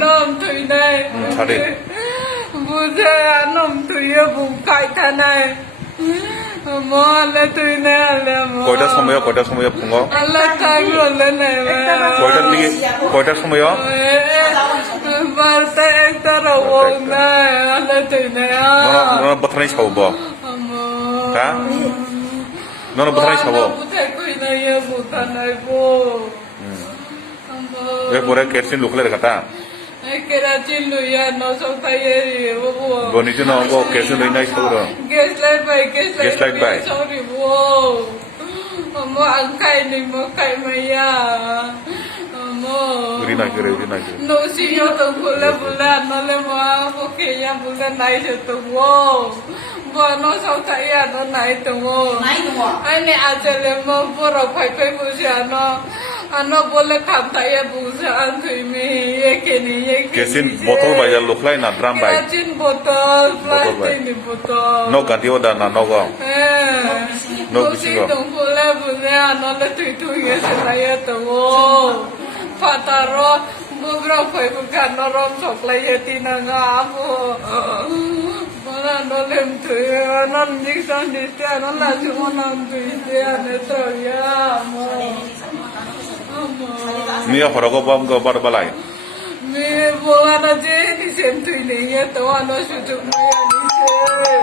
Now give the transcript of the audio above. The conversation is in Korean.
nôm thủy này 잘해. Bwsai nôm thủy vùng cải thà này Mò là thủy này là mò 거기다 소모여 거기다 소모여 붕어 Là thay luôn lên này mà 거기다 소모여 Bà ta em ta ra vùng này Là thủy này 너는 버터니 샤워 뭐 Mò 자? 너는 버터니 샤워 Bwsai quỳ này Bwsai này vô 왜 뭐래 게르신 루클레를 갖다 Kerosine luya no Sokgwi wo 너니지 너고 게르신 루이나 샤워로 Gaslight by sorry wo mo ang kai ni mo kai maya mo 우리나 그래 no si yo to bula no le mo okay ya bula nai se to wo bo no Sokgwi ya no nai to wo ane ajele mo poro phai Bwsai ano bole khamta ya Bwsai an thui me ye ke ni 게르신 보톨 바이자 루클라이 나 드람 바이 Kerosine botol plastic ni botol 너 간디오다 나 너거 no bisin ko tong pula Bwsai ano le thui ye se la ya to wo pataro bobra phai ko kan no rom Sokgwi ye tinanga bo Bona no lem thui non nik san ni te no la chu non thui te ne to ya mo 니가 허라고 범거 바르발라이 Me bola na je ni sem thui ni ye to ano shu chu ma ya ni se